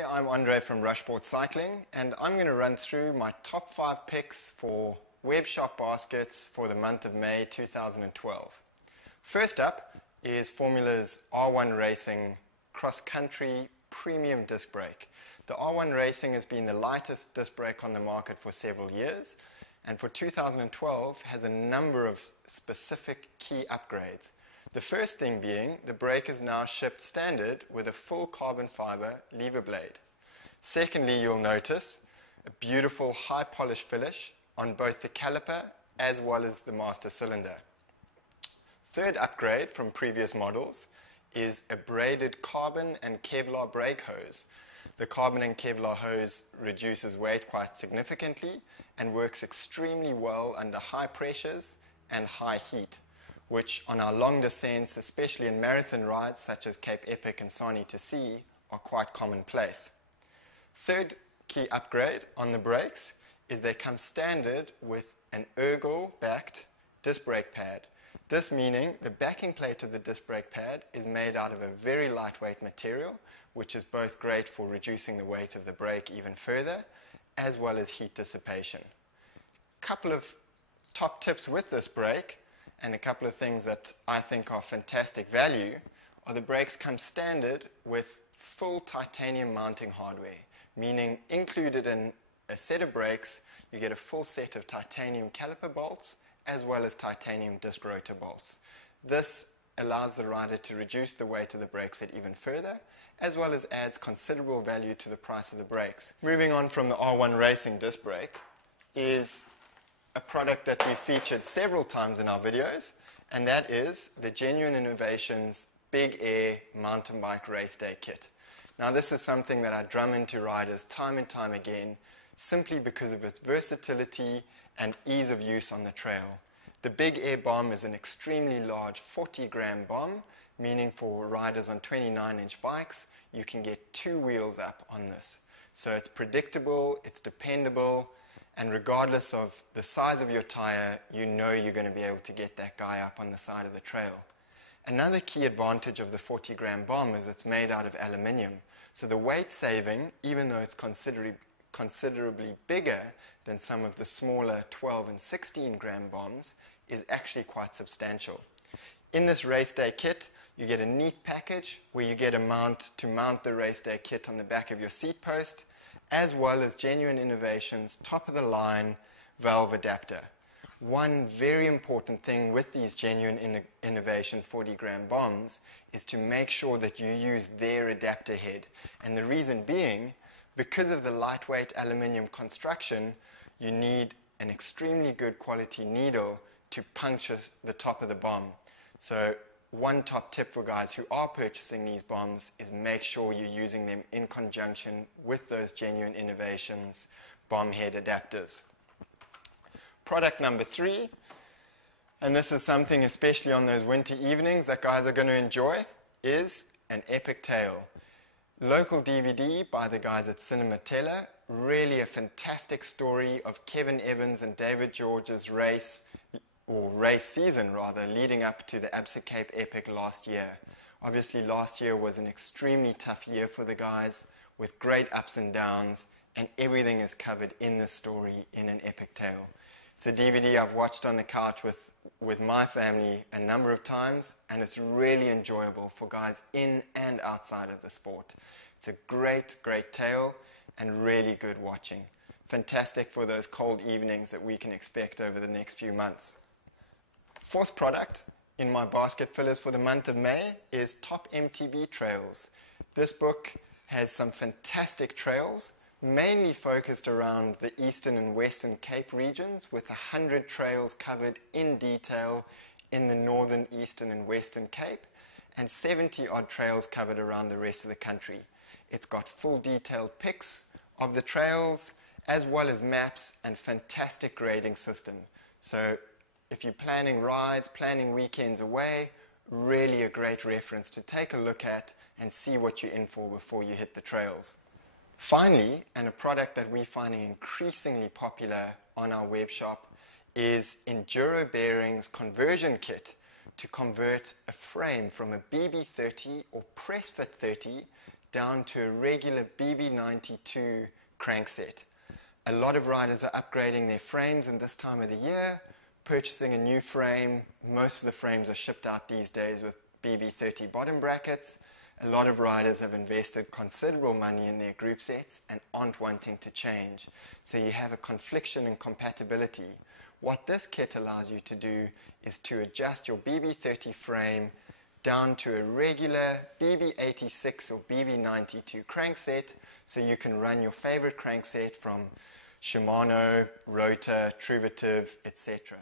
Hey, I'm Andre from RushSportsCycling, and I'm going to run through my top 5 picks for web shop baskets for the month of May 2012. First up is Formula's R1 Racing cross-country premium disc brake. The R1 Racing has been the lightest disc brake on the market for several years, and for 2012 has a number of specific key upgrades. The first thing being, the brake is now shipped standard with a full carbon fiber lever blade. Secondly, you'll notice a beautiful high polish finish on both the caliper as well as the master cylinder. Third upgrade from previous models is a braided carbon and Kevlar brake hose. The carbon and Kevlar hose reduces weight quite significantly and works extremely well under high pressures and high heat, which on our long descents, especially in marathon rides such as Cape Epic and Sani to Sea, are quite commonplace. Third key upgrade on the brakes is they come standard with an ergo-backed disc brake pad. This meaning the backing plate of the disc brake pad is made out of a very lightweight material, which is both great for reducing the weight of the brake even further, as well as heat dissipation. Couple of top tips with this brake, and a couple of things that I think are fantastic value, are the brakes come standard with full titanium mounting hardware, meaning included in a set of brakes, you get a full set of titanium caliper bolts as well as titanium disc rotor bolts. This allows the rider to reduce the weight of the brake set even further, as well as adds considerable value to the price of the brakes. Moving on from the R1 Racing disc brake is a product that we've featured several times in our videos, and that is the Genuine Innovations Big Air Mountain Bike Race Day Kit. Now this is something that I drum into riders time and time again, simply because of its versatility and ease of use on the trail. The Big Air bomb is an extremely large 40-gram bomb, meaning for riders on 29-inch bikes, you can get 2 wheels up on this. So it's predictable, it's dependable, and regardless of the size of your tire, you know you're going to be able to get that guy up on the side of the trail. Another key advantage of the 40-gram bomb is it's made out of aluminium. So the weight saving, even though it's considerably bigger than some of the smaller 12 and 16-gram bombs, is actually quite substantial. In this race day kit, you get a neat package where you get a mount to mount the race day kit on the back of your seat post, as well as Genuine Innovations top-of-the-line valve adapter. One very important thing with these Genuine Innovation 40-gram bombs is to make sure that you use their adapter head. And the reason being, because of the lightweight aluminium construction, you need an extremely good quality needle to puncture the top of the bomb. So one top tip for guys who are purchasing these bombs is make sure you're using them in conjunction with those Genuine Innovations bomb head adapters. Product number 3, and this is something especially on those winter evenings that guys are going to enjoy, is an epic tail. Local DVD by the guys at Cinematella, really a fantastic story of Kevin Evans and David George's race season rather, leading up to the Absa Cape Epic last year. Obviously last year was an extremely tough year for the guys with great ups and downs, and everything is covered in this story in an epic tale. It's a DVD I've watched on the couch with my family a number of times, and it's really enjoyable for guys in and outside of the sport. It's a great tale and really good watching. Fantastic for those cold evenings that we can expect over the next few months. Fourth product in my basket fillers for the month of May is Top MTB Trails. This book has some fantastic trails, mainly focused around the Eastern and Western Cape regions, with 100 trails covered in detail in the Northern, Eastern and Western Cape, and 70 odd trails covered around the rest of the country. It's got full detailed pics of the trails, as well as maps and fantastic grading system. So if you're planning rides, planning weekends away, really a great reference to take a look at and see what you're in for before you hit the trails. Finally, and a product that we're finding increasingly popular on our web shop, is Enduro Bearings Conversion Kit to convert a frame from a BB30 or press fit 30 down to a regular BB92 crankset. A lot of riders are upgrading their frames in this time of the year, purchasing a new frame. Most of the frames are shipped out these days with BB30 bottom brackets. A lot of riders have invested considerable money in their group sets and aren't wanting to change. So you have a confliction in compatibility. What this kit allows you to do is to adjust your BB30 frame down to a regular BB86 or BB92 crankset, so you can run your favorite crankset from Shimano, Rota, Truvative, etc.